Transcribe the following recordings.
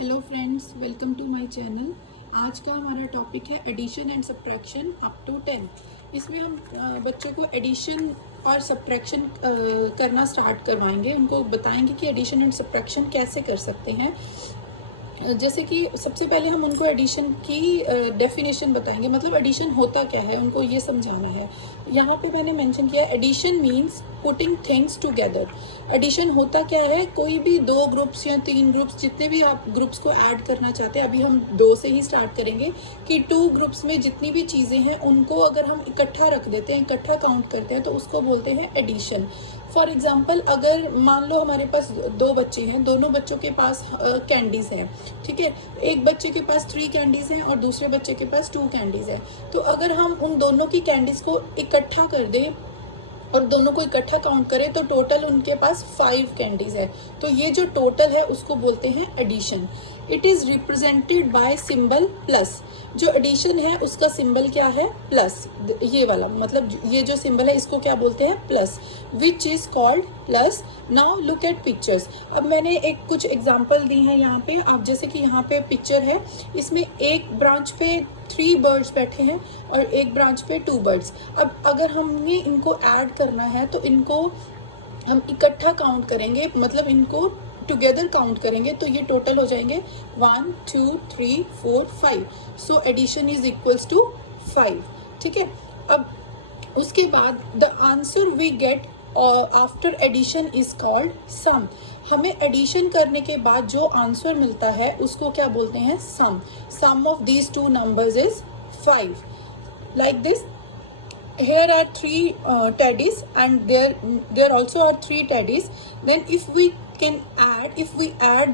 Hello friends, welcome to my channel. आज का हमारा टॉपिक है addition and subtraction up to 10। इसमें हम बच्चों को एडिशन और सब्ट्रैक्शन करना स्टार्ट करवाएंगे। उनको बताएंगे कि एडिशन एंड सब्ट्रैक्शन कैसे कर सकते हैं। जैसे कि सबसे पहले हम उनको एडिशन की डेफिनेशन बताएंगे, मतलब एडिशन होता क्या है उनको ये समझाना है। यहाँ पे मैंने मेंशन किया है addition means putting things together. Addition होता क्या है, कोई भी दो ग्रुप्स या तीन ग्रुप्स, जितने भी आप ग्रुप्स को ऐड करना चाहते हैं, अभी हम दो से ही स्टार्ट करेंगे कि टू ग्रुप्स में जितनी भी चीज़ें हैं उनको अगर हम इकट्ठा रख देते हैं, इकट्ठा काउंट करते हैं, तो उसको बोलते हैं एडिशन। फॉर एग्जाम्पल, अगर मान लो हमारे पास दो बच्चे हैं, दोनों बच्चों के पास कैंडीज हैं, ठीक है। एक बच्चे के पास 3 कैंडीज हैं और दूसरे बच्चे के पास 2 कैंडीज हैं। तो अगर हम उन दोनों की कैंडीज को इकट्ठा कर दें और दोनों को इकट्ठा काउंट करें तो टोटल उनके पास 5 कैंडीज है। तो ये जो टोटल है उसको बोलते हैं addition. It is represented by symbol plus. जो एडिशन है उसका सिंबल क्या है? प्लस। ये वाला, मतलब ये जो सिंबल है इसको क्या बोलते हैं? Plus, which is called plus. Now look at pictures. अब मैंने एक कुछ एग्जांपल दी हैं यहाँ पे। आप जैसे कि यहाँ पे पिक्चर है, इसमें एक ब्रांच पे 3 बर्ड्स बैठे हैं और एक ब्रांच पे 2 बर्ड्स। अब अगर हमने इनको ऐड करना है तो इनको हम इकट्ठा काउंट करेंगे, मतलब इनको टुगेदर काउंट करेंगे तो ये टोटल हो जाएंगे 1 2 3 4 5। So addition is equals to 5, ठीक है। अब उसके बाद the answer we get after addition is called sum. हमें एडिशन करने के बाद जो आंसर मिलता है उसको क्या बोलते हैं? Sum. Sum of these two numbers is 5। Like this, here are 3 teddies and there also are 3 teddies. Then if we add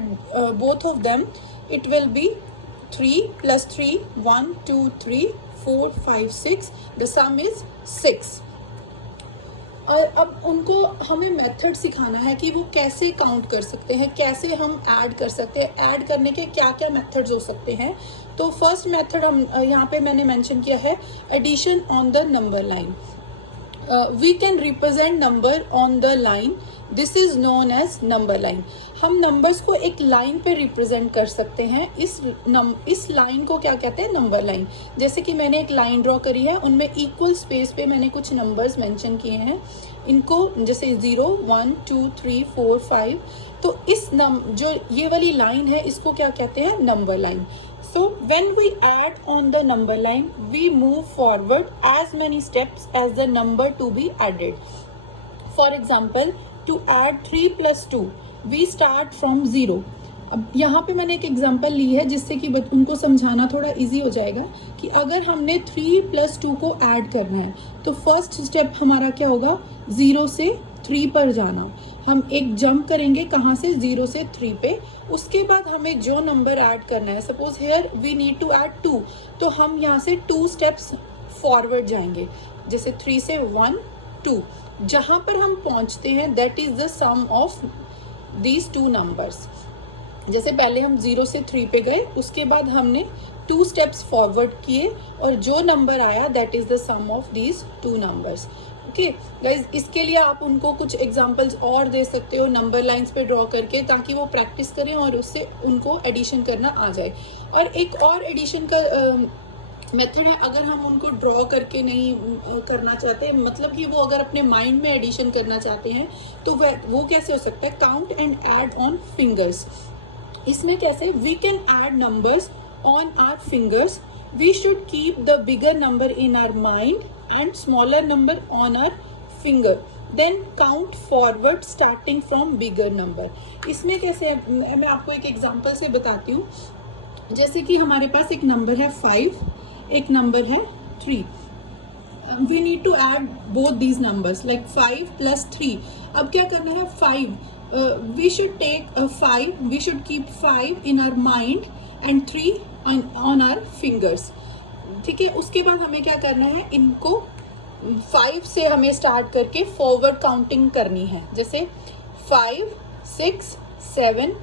both of them, it will be 3 plus 3 1 2 3 4 5 6. The sum is 6. और अब उनको हमें method सिखाना है कि वो कैसे count कर सकते हैं, कैसे हम ऐड कर सकते हैं, ऐड करने के क्या क्या मेथड्स हो सकते हैं। तो फर्स्ट मेथड हम यहाँ पे मैंने मेंशन किया है addition on the number line. We can represent number on the line, this is known as number line. हम नंबर्स को एक लाइन पे रिप्रेजेंट कर सकते हैं। इस लाइन को क्या कहते हैं? Number line. जैसे कि मैंने एक लाइन ड्रॉ करी है, उनमें इक्वल स्पेस पे मैंने कुछ नंबर्स मेंशन किए हैं। इनको जैसे 0 1 2 3 4 5। तो इस जो ये वाली लाइन है इसको क्या कहते हैं? Number line. So when we add on the number line, we move forward as many steps as the number to be added. For example, to add 3 plus 2, we start from 0. अब यहाँ पे मैंने एक एग्जांपल ली है जिससे कि उनको समझाना थोड़ा इजी हो जाएगा कि अगर हमने 3 plus 2 को ऐड करना है तो फर्स्ट स्टेप हमारा क्या होगा? 0 से 3 पर जाना। हम एक जंप करेंगे, कहाँ से? 0 से 3 पे। उसके बाद हमें जो नंबर ऐड करना है, suppose here we need to add 2, तो हम यहाँ से 2 स्टेप्स फॉरवर्ड जाएंगे, जैसे 3 से 1 2। जहाँ पर हम पहुँचते हैं that is the sum of these 2 numbers. जैसे पहले हम 0 से 3 पे गए, उसके बाद हमने 2 स्टेप्स फॉरवर्ड किए और जो नंबर आया that is the sum of these 2 numbers. Okay guys, इसके लिए आप उनको कुछ एग्जांपल्स और दे सकते हो नंबर लाइंस पे ड्रॉ करके, ताकि वो प्रैक्टिस करें और उससे उनको एडिशन करना आ जाए। और एक और एडिशन का मेथड है, अगर हम उनको ड्रॉ करके नहीं करना चाहते, मतलब कि वो अगर अपने माइंड में एडिशन करना चाहते हैं, तो वो कैसे हो सकता है? Count and add on fingers. इसमें कैसे? We can add numbers on our fingers. We should keep the bigger number in our mind and smaller number on our finger, then count forward starting from bigger number. इसमें कैसे है? मैं आपको एक example से बताती हूँ। जैसे कि हमारे पास एक नंबर है 5, एक नंबर है 3। we need to add both these numbers, like 5 plus 3. अब क्या करना है? 5 we should take 5, we should keep 5 in our mind and 3 on our fingers, ठीक है। उसके बाद हमें क्या करना है? इनको 5 से हमें स्टार्ट करके फॉरवर्ड काउंटिंग करनी है, जैसे 5 6 7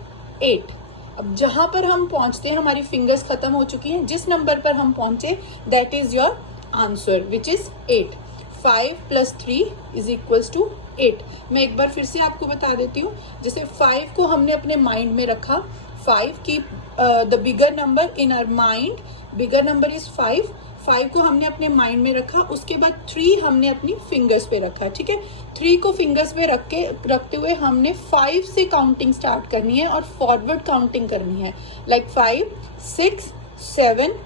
8। अब जहां पर हम पहुंचते हैं, हमारी फिंगर्स खत्म हो चुकी हैं, जिस नंबर पर हम पहुंचे that is your answer, which is 8। 5 plus 3 is equals to 8। मैं एक बार फिर से आपको बता देती हूँ। जैसे 5 को हमने अपने माइंड में रखा, 5, keep the bigger number in our mind, bigger number is 5, 5 को हमने अपने माइंड में रखा, उसके बाद 3 हमने अपनी फिंगर्स पे रखा, ठीक है। 3 को फिंगर्स पे रखते हुए हमने 5 से काउंटिंग स्टार्ट करनी है और फॉरवर्ड काउंटिंग करनी है, लाइक 5, 6, 7,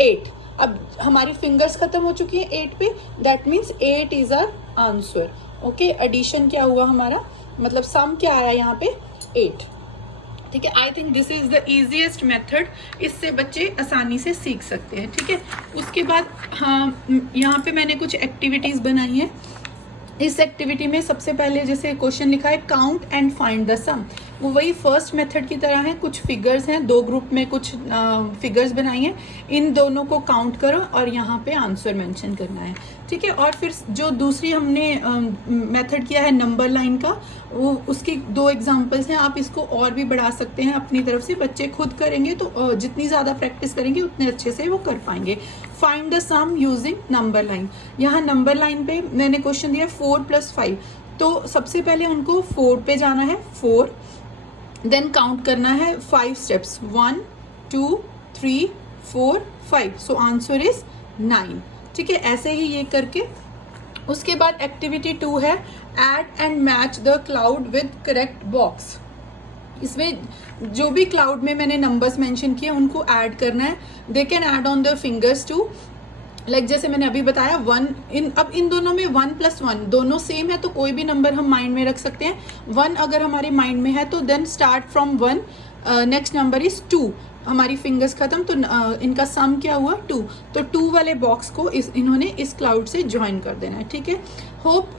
8। अब हमारी फिंगर्स खत्म हो चुकी है 8 पे, that means 8 is our answer. Okay, addition क्या हुआ हमारा, मतलब सम क्या आया यहाँ पे 8, ठीक है। I think this is the easiest method, इससे बच्चे आसानी से सीख सकते हैं, ठीक है। उसके बाद हाँ, यहाँ पे मैंने कुछ एक्टिविटीज बनाई हैं। इस एक्टिविटी में सबसे पहले जैसे क्वेश्चन लिखा है काउंट एंड फाइंड द सम, वो वही फर्स्ट मेथड की तरह है। कुछ फिगर्स हैं, 2 ग्रुप में कुछ फिगर्स बनाई हैं, इन दोनों को काउंट करो और यहाँ पे आंसर मेंशन करना है, ठीक है। और फिर जो दूसरी हमने मेथड किया है नंबर लाइन का, वो उसकी 2 एग्जांपल्स हैं। आप इसको और भी बढ़ा सकते हैं अपनी तरफ से, बच्चे खुद करेंगे तो जितनी ज़्यादा प्रैक्टिस करेंगे उतने अच्छे से वो कर पाएंगे। Find the sum using number line, यहाँ नंबर लाइन पे मैंने क्वेश्चन दिया 4 + 5, तो सबसे पहले उनको 4 पे जाना है, 4, देन काउंट करना है 5 स्टेप्स, 1, 2, 3, 4, 5, सो आंसर इज 9, ठीक है। ऐसे ही ये करके उसके बाद एक्टिविटी 2 है add and match the cloud with correct box. इसमें जो भी क्लाउड में मैंने नंबर्स मेंशन किए उनको ऐड करना है। They can add on the fingers too, like जैसे मैंने अभी बताया 1, अब इन दोनों में 1 + 1 दोनों सेम है तो कोई भी नंबर हम माइंड में रख सकते हैं। 1 अगर हमारे माइंड में है तो then start from 1, next number is 2, हमारी फिंगर्स खत्म तो इनका सम क्या हुआ 2, तो 2 वाले बॉक्स को इन्होंने इस क्लाउड से ज्वाइन कर देना है, ठीक है। Hope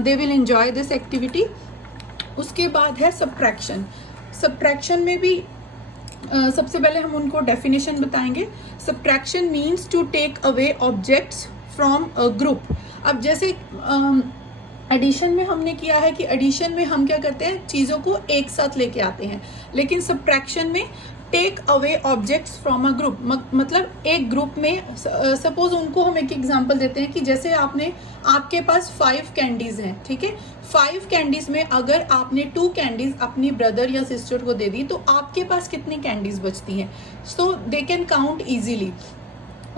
they will enjoy this activity. उसके बाद है सब्ट्रैक्शन। सब्ट्रैक्शन में भी सबसे पहले हम उनको डेफिनेशन बताएंगे। Subtraction means to take away objects from a group. अब जैसे एडिशन में हमने किया है कि एडिशन में हम क्या करते हैं, चीज़ों को एक साथ लेके आते हैं, लेकिन सब्ट्रैक्शन में take away objects from a group, मतलब एक ग्रुप में सपोज उनको हम एक एग्जांपल देते हैं कि जैसे आपके पास 5 कैंडीज हैं, ठीक है। 5 कैंडीज में अगर आपने 2 कैंडीज अपनी ब्रदर या सिस्टर को दे दी तो आपके पास कितनी कैंडीज बचती हैं, सो दे कैन काउंट इजीली,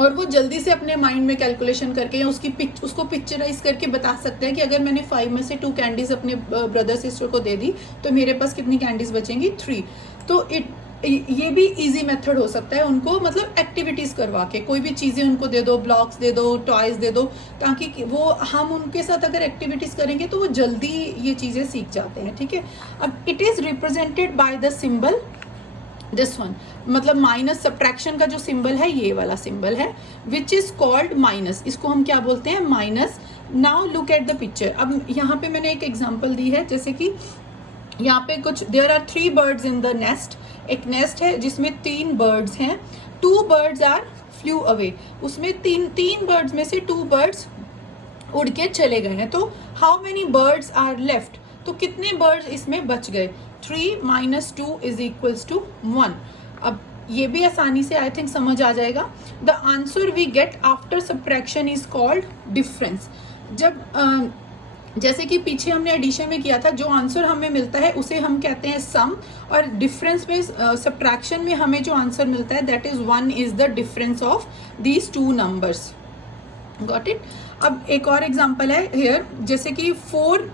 और वो जल्दी से अपने माइंड में कैलकुलेशन करके या उसको पिक्चराइज करके बता सकते हैं कि अगर मैंने 5 में से 2 कैंडीज अपने ब्रदर सिस्टर को दे दी तो मेरे पास कितनी कैंडीज बचेंगी, 3। तो ये भी इजी मेथड हो सकता है उनको, मतलब एक्टिविटीज करवा के, कोई भी चीजें उनको दे दो, ब्लॉक्स दे दो, टॉयज दे दो, ताकि वो हम उनके साथ अगर एक्टिविटीज करेंगे तो वो जल्दी ये चीजें सीख जाते हैं, ठीक है। अब it is represented by the symbol this one, मतलब माइनस, सब्ट्रैक्शन का जो सिंबल है ये वाला सिंबल है, विच इज कॉल्ड माइनस, इसको हम क्या बोलते हैं, minus. Now look at the picture. अब यहाँ पे मैंने एक एग्जांपल दी है, जैसे कि यहाँ पे कुछ there are 3 birds in the nest, एक नेस्ट है जिसमें 3 बर्ड्स हैं, 2 बर्ड्स आर फ्लू अवे, उसमें तीन बर्ड्स में से 2 बर्ड्स उड़ के चले गए हैं, तो how many birds are left, तो कितने बर्ड्स इसमें बच गए, 3 - 2 = 1। अब ये भी आसानी से आई थिंक समझ आ जाएगा। The answer we get after subtraction is called difference. जब जैसे कि पीछे हमने एडिशन में किया था, जो आंसर हमें मिलता है उसे हम कहते हैं सम, और डिफरेंस में सब्ट्रैक्शन में हमें जो आंसर मिलता है that is 1 is the difference of these 2 numbers. Got it. अब एक और एग्जांपल है हियर, जैसे कि 4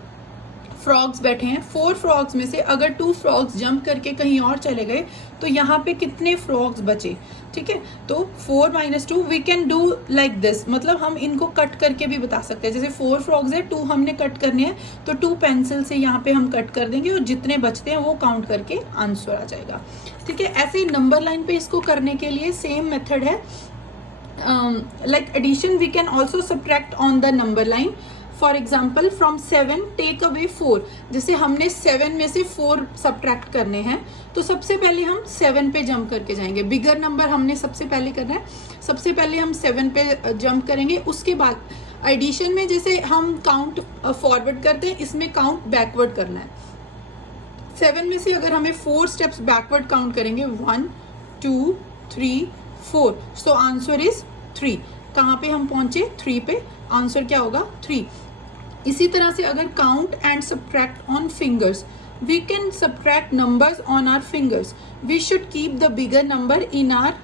फ्रॉग्स बैठे हैं, 4 फ्रॉग्स में से अगर 2 फ्रॉग्स जंप करके कहीं और चले गए तो यहाँ पे कितने फ्रॉग्स बचे, ठीक है। तो 4 - 2 we can do like this, मतलब हम इनको कट करके भी बता सकते हैं। जैसे 4 फ्रॉग्स है, 2 हमने कट करने हैं तो 2 पेंसिल से यहाँ पे हम कट कर देंगे और जितने बचते हैं वो काउंट करके आंसर आ जाएगा, ठीक है। ऐसे ही नंबर लाइन पे इसको करने के लिए सेम मेथड है। like addition we can also subtract on the number line. For example from 7 take away 4, जैसे हमने 7 में से 4 सब्ट्रैक्ट करने हैं तो सबसे पहले हम 7 पे जंप करके जाएंगे, बिगर नंबर हमने सबसे पहले करना है, सबसे पहले हम 7 पे जंप करेंगे। उसके बाद एडिशन में जैसे हम काउंट फॉरवर्ड करते हैं, इसमें काउंट बैकवर्ड करना है। 7 में से अगर हमें 4 स्टेप्स बैकवर्ड काउंट करेंगे, 1 2 3 4, सो आंसर इज 3। कहाँ पे हम पहुंचे, 3 पे, आंसर क्या होगा 3। इसी तरह से अगर count and subtract on fingers, we can subtract numbers on our fingers. We should keep the bigger number in our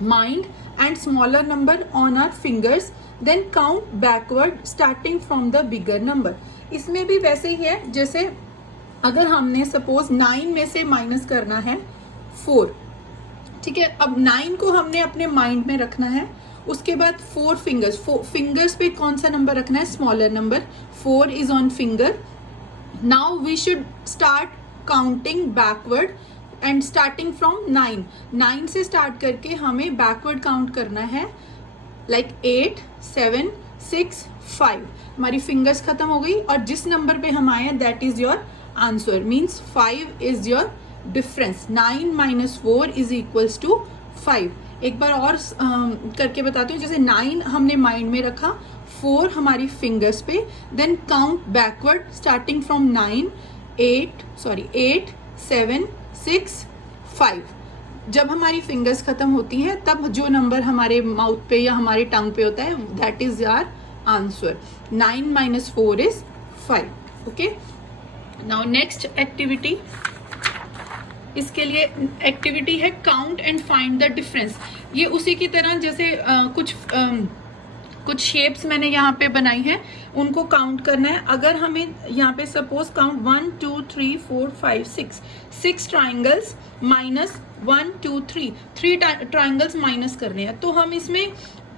mind and smaller number on our fingers, then count backward starting from the bigger number. इसमें भी वैसे ही है, जैसे अगर हमने suppose 9 में से minus करना है 4, ठीक है, अब 9 को हमने अपने माइंड में रखना है, उसके बाद 4 फिंगर्स पे कौन सा नंबर रखना है, smaller number, 4 is on finger. Now we should start counting backward and starting from 9 से स्टार्ट करके हमें बैकवर्ड काउंट करना है, लाइक 8 7 6 5. हमारी फिंगर्स खत्म हो गई और जिस नंबर पे हम आए that is your answer, means 5 is your difference. 9 - 4 is equals to 5. एक बार और करके बताती हूँ. जैसे 9 हमने माइंड में रखा, 4 हमारी फिंगर्स पे, then count backward starting from 9 8 7 6 5. जब हमारी फिंगर्स खत्म होती हैं तब जो नंबर हमारे माउथ पे या हमारे टंग पे होता है that is our answer. 9 - 4 is 5. Okay, now next activity. इसके लिए एक्टिविटी है count and find the difference. ये उसी की तरह जैसे कुछ शेप्स मैंने यहाँ पे बनाई हैं, उनको काउंट करना है. अगर हमें यहाँ पे suppose count 1 2 3 4 5 6 triangles minus 1 2 3 triangles minus करने हैं, तो हम इसमें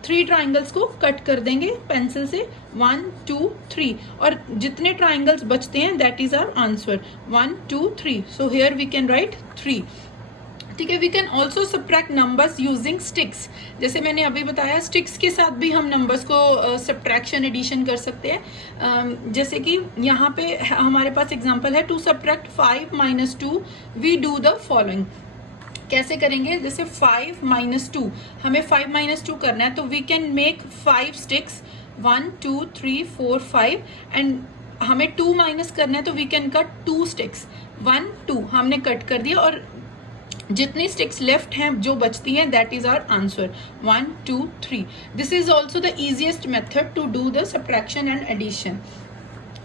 3 ट्राइंगल्स को कट कर देंगे पेंसिल से, 1 2 3, और जितने ट्राइंगल्स बचते हैं that is our answer, 1 2 3. So here we can write 3. ठीक है, we can also subtract numbers using sticks. जैसे मैंने अभी बताया, स्टिक्स के साथ भी हम नंबर्स को सब्ट्रैक्शन एडिशन कर सकते हैं. जैसे कि यहाँ पे हमारे पास एग्जांपल है, to subtract 5 - 2 we do the following. कैसे करेंगे, जैसे 5 - 2, हमें 5 - 2 करना है, तो we can make 5 sticks, 1 2 3 4 5, and हमें 2 माइनस करना है तो वी कैन कट 2 स्टिक्स, 1 2 हमने कट कर दिया, और जितनी स्टिक्स लेफ्ट हैं जो बचती हैं that is our answer, 1 2 3. This is also the easiest method to do the subtraction and addition.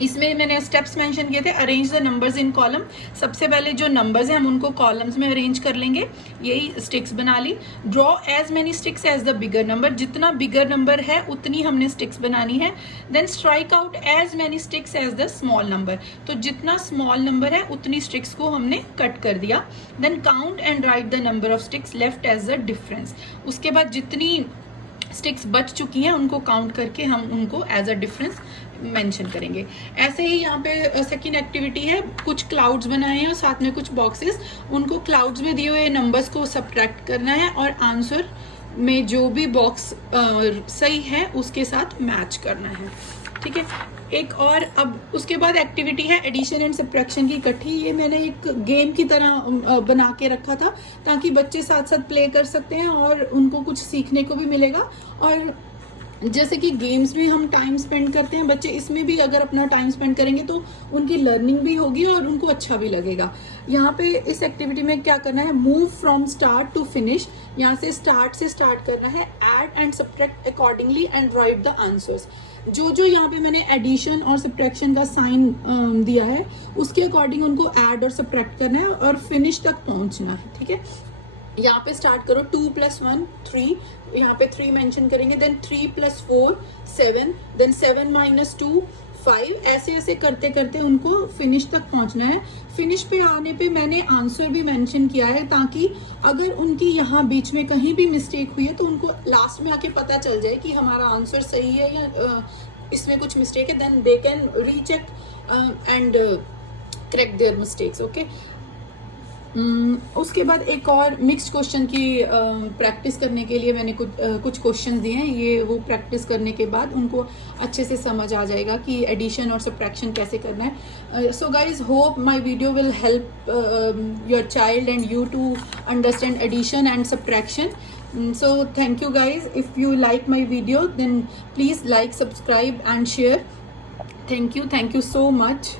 इसमें मैंने स्टेप्स मेंशन किए थे. Arrange the numbers in column. सबसे पहले जो नंबर्स हैं हम उनको कॉलम्स में अरेंज कर लेंगे, यही स्टिक्स बना ली. Draw as many sticks as the bigger number. जितना बिगर नंबर है उतनी हमने स्टिक्स बनानी है. Then strike out as many sticks as the small number. तो जितना स्मॉल नंबर है उतनी स्टिक्स को हमने कट कर दिया. Then count and write the number of sticks left as the difference. उसके बाद जितनी स्टिक्स बच चुकी हैं उनको काउंट करके हम उनको एज अ डिफरेंस मेंशन करेंगे. ऐसे ही यहाँ पे सेकंड एक्टिविटी है, कुछ क्लाउड्स बनाए हैं और साथ में कुछ बॉक्सेस, उनको क्लाउड्स में दिए हुए नंबर्स को सब्ट्रैक्ट करना है और आंसर में जो भी बॉक्स सही है उसके साथ मैच करना है. ठीक है, एक और अब उसके बाद एक्टिविटी है एडिशन एंड सब्ट्रैक्शन की इकट्ठी. ये मैंने एक गेम की तरह बना के रखा था ताकि बच्चे साथ साथ प्ले कर सकते हैं और उनको कुछ सीखने को भी मिलेगा. और जैसे कि गेम्स भी हम टाइम स्पेंड करते हैं, बच्चे इसमें भी अगर अपना टाइम स्पेंड करेंगे तो उनकी लर्निंग भी होगी और उनको अच्छा भी लगेगा. यहाँ पे इस एक्टिविटी में क्या करना है, move from start to finish. यहाँ से स्टार्ट करना है, add and subtract accordingly and write the answers. जो यहाँ पे मैंने एडिशन और सब्ट्रैक्शन का साइन दिया है उसके अकॉर्डिंग उनको ऐड और सब्ट्रैक्ट करना है और फिनिश तक पहुंचना है. ठीक है, यहाँ पे स्टार्ट करो, 2 + 1 3, यहाँ पे 3 मेंशन करेंगे, देन 3 + 4 7, देन 7 - 2 5. ऐसे ऐसे करते करते उनको फिनिश तक पहुंचना है. फिनिश पे आने पे मैंने आंसर भी मेंशन किया है ताकि अगर उनकी यहाँ बीच में कहीं भी मिस्टेक हुई है तो उनको लास्ट में आके पता चल जाए कि हमारा आंसर सही है या इसमें कुछ मिस्टेक है. Then they can recheck and correct their mistakes. Okay, उसके बाद एक और मिक्स्ड क्वेश्चन की प्रैक्टिस करने के लिए मैंने कुछ क्वेश्चन दिए हैं. ये वो प्रैक्टिस करने के बाद उनको अच्छे से समझ आ जाएगा कि एडिशन और सब्ट्रैक्शन कैसे करना है. So guys, hope my video will help your child and you to understand addition and subtraction. So thank you guys. If you like my video then please like, subscribe and share. Thank you so much.